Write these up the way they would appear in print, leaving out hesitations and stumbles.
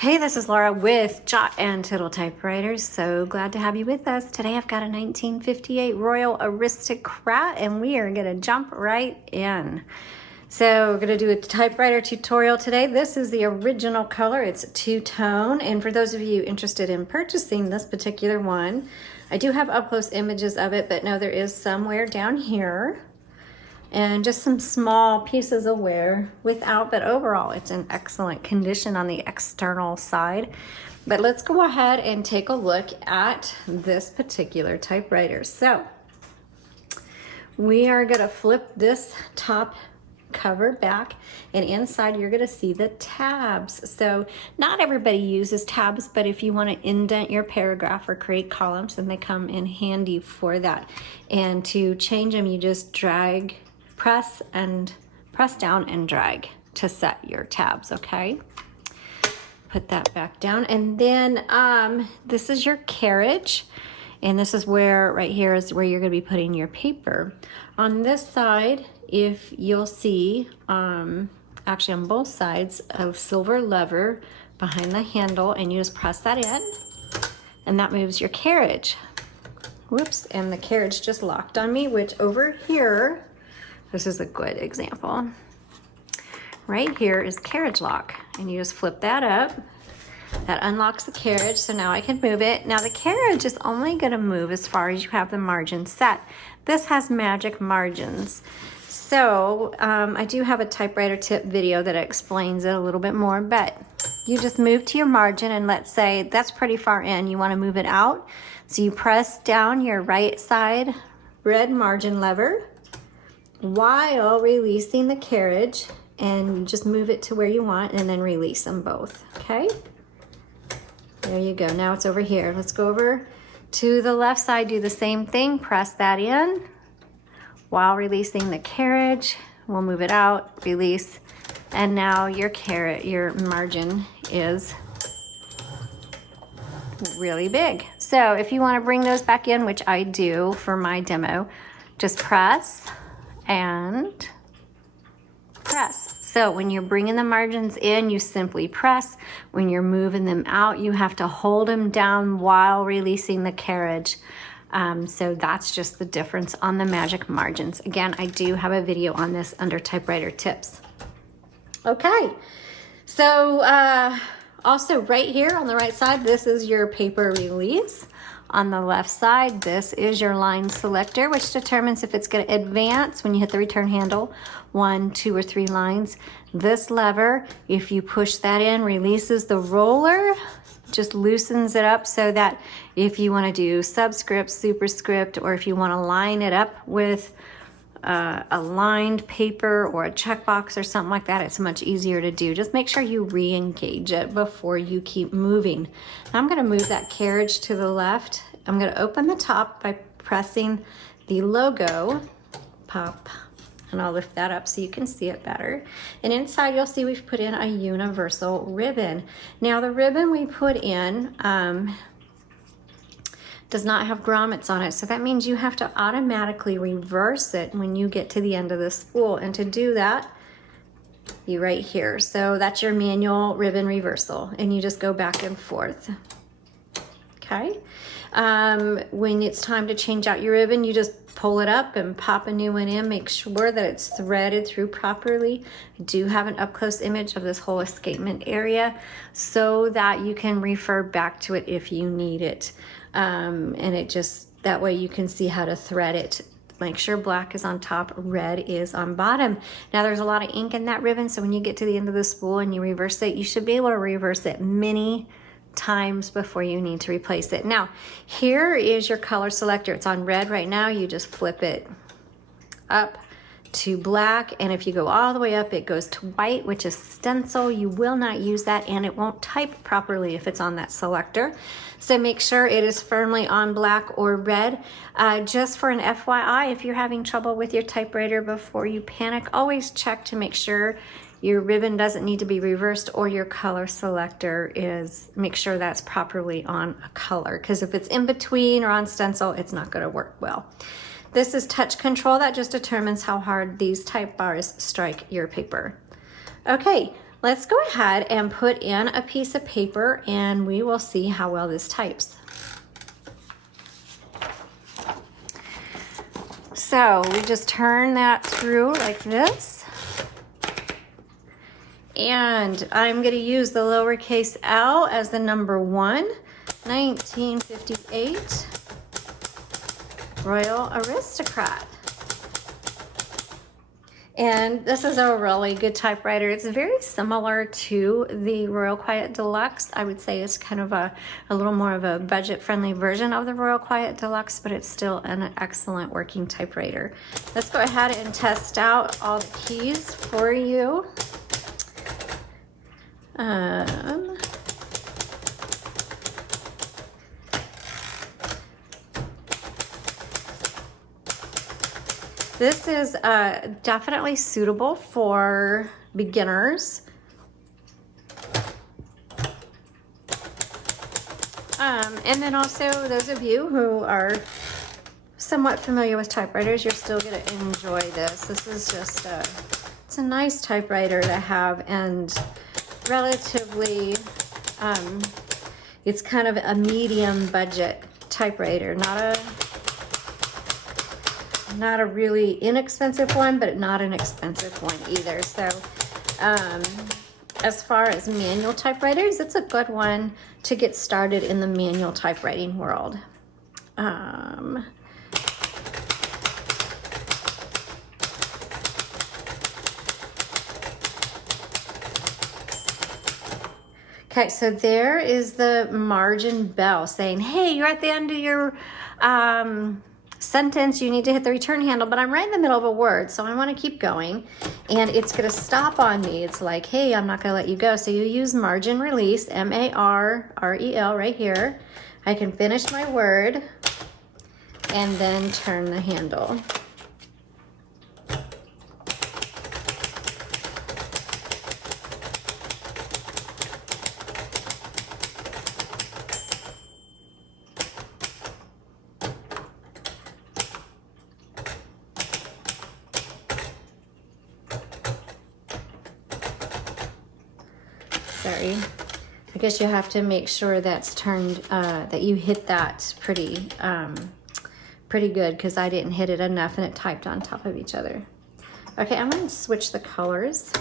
Hey, this is Laura with Jot and Tittle Typewriters. So glad to have you with us. Today I've got a 1958 Royal Aristocrat and we are gonna jump right in. So we're gonna do a typewriter tutorial today. This is the original color, it's two-tone. And for those of you interested in purchasing this particular one, I do have up-close images of it, but no, there is somewhere down here. And just some small pieces of wear without, but overall it's in excellent condition on the external side. But let's go ahead and take a look at this particular typewriter. So we are gonna flip this top cover back, and inside you're gonna see the tabs. So not everybody uses tabs, but if you want to indent your paragraph or create columns, then they come in handy for that. And to change them, you just press down and drag to set your tabs, okay? Put that back down. And then this is your carriage. And this is where, right here is where you're gonna be putting your paper. On this side, if you'll see, actually on both sides, a silver lever behind the handle, and you just press that in, and that moves your carriage. Whoops, and the carriage just locked on me, which over here, this is a good example. Right here is carriage lock, and you just flip that up. That unlocks the carriage, so now I can move it. Now the carriage is only gonna move as far as you have the margins set. This has magic margins. So I do have a typewriter tip video that explains it a little bit more, but you just move to your margin, and let's say that's pretty far in, you wanna move it out. So you press down your right side red margin lever while releasing the carriage, and just move it to where you want and then release them both, okay? There you go, now it's over here. Let's go over to the left side, do the same thing, press that in while releasing the carriage. We'll move it out, release, and now your margin is really big. So if you wanna bring those back in, which I do for my demo, just press and press. So when you're bringing the margins in, you simply press. When you're moving them out, you have to hold them down while releasing the carriage. So that's just the difference on the magic margins. Again, I do have a video on this under typewriter tips. Okay, so also right here on the right side, this is your paper release. On the left side, this is your line selector, which determines if it's going to advance when you hit the return handle, 1, 2, or 3 lines. This lever, if you push that in, releases the roller, just loosens it up so that if you want to do subscript, superscript, or if you want to line it up with a lined paper or a checkbox or something like that, it's much easier to do. Just make sure you re-engage it before you keep moving. Now I'm going to move that carriage to the left. I'm going to open the top by pressing the logo, pop, and I'll lift that up so you can see it better. And inside you'll see we've put in a universal ribbon. Now the ribbon we put in does not have grommets on it, so that means you have to automatically reverse it when you get to the end of the spool. And to do that, you right here. So that's your manual ribbon reversal, and you just go back and forth. Okay. When it's time to change out your ribbon, you just pull it up and pop a new one in. Make sure that it's threaded through properly. I do have an up-close image of this whole escapement area so that you can refer back to it if you need it. And it just, that way you can see how to thread it. Make sure black is on top, red is on bottom. Now there's a lot of ink in that ribbon, so when you get to the end of the spool and you reverse it, you should be able to reverse it many times before you need to replace it. Now, here is your color selector. It's on red right now. You just flip it up to black, and if you go all the way up, it goes to white, which is stencil. You will not use that, and it won't type properly if it's on that selector. So make sure it is firmly on black or red. Just for an FYI, if you're having trouble with your typewriter, before you panic, always check to make sure your ribbon doesn't need to be reversed, or your color selector is, make sure that's properly on a color, because if it's in between or on stencil, it's not going to work well. This is touch control. That just determines how hard these type bars strike your paper. Okay, let's go ahead and put in a piece of paper and we will see how well this types. So we just turn that through like this. And I'm going to use the lowercase l as the number 1, 1958 Royal Aristocrat. And this is a really good typewriter. It's very similar to the Royal Quiet Deluxe. I would say it's kind of a little more of a budget-friendly version of the Royal Quiet Deluxe, but it's still an excellent working typewriter. Let's go ahead and test out all the keys for you. This is definitely suitable for beginners. And then also those of you who are somewhat familiar with typewriters, you're still going to enjoy this. This is just it's a nice typewriter to have, and relatively, it's kind of a medium budget typewriter, not a really inexpensive one, but not an expensive one either. So as far as manual typewriters, it's a good one to get started in the manual typewriting world. Okay, so there is the margin bell saying, hey, you're at the end of your sentence, you need to hit the return handle, but I'm right in the middle of a word, so I want to keep going, and it's going to stop on me. It's like, hey, I'm not going to let you go. So you use margin release, M-A-R-R-E-L right here. I can finish my word and then turn the handle. Sorry, I guess you have to make sure that's turned, that you hit that pretty good, because I didn't hit it enough and it typed on top of each other. Okay, I'm going to switch the colors.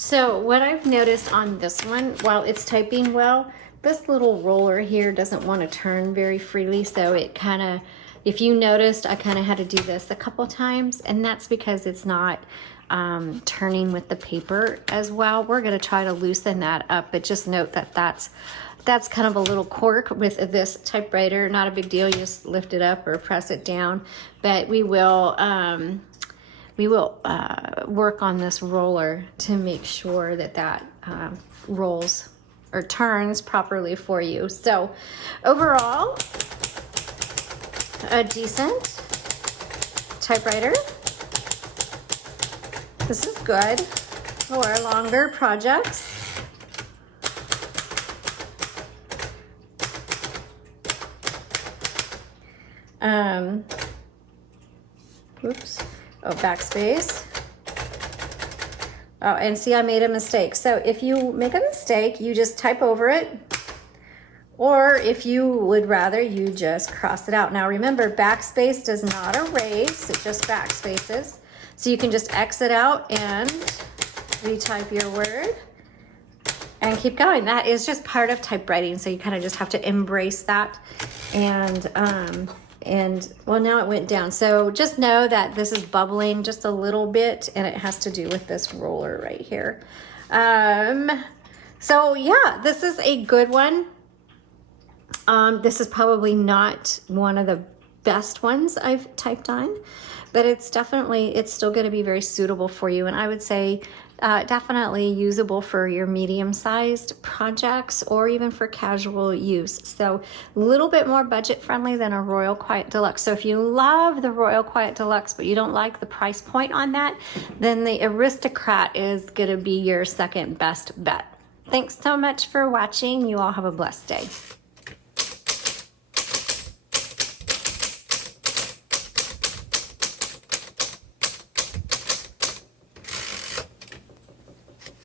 So what I've noticed on this one, while it's typing well, this little roller here doesn't want to turn very freely. So it kind of, if you noticed, I kind of had to do this a couple times, and that's because it's not turning with the paper as well. We're going to try to loosen that up, but just note that that's kind of a little quirk with this typewriter. Not a big deal. You just lift it up or press it down, but we will work on this roller to make sure that that rolls or turns properly for you. So overall, a decent typewriter. This is good for longer projects. Oops. Oh, Backspace. Oh, and see, I made a mistake. So if you make a mistake, you just type over it. Or if you would rather, you just cross it out. Now remember, Backspace does not erase, it just backspaces. So you can just exit out and retype your word and keep going. That is just part of typewriting. So you kind of just have to embrace that. And well, now it went down. So just know that this is bubbling just a little bit, and it has to do with this roller right here. So yeah, this is a good one. This is probably not one of the best ones I've typed on, but it's still going to be very suitable for you. And I would say definitely usable for your medium-sized projects or even for casual use. So a little bit more budget friendly than a Royal Quiet Deluxe. So if you love the Royal Quiet Deluxe, but you don't like the price point on that, then the Aristocrat is going to be your second best bet. Thanks so much for watching. You all have a blessed day.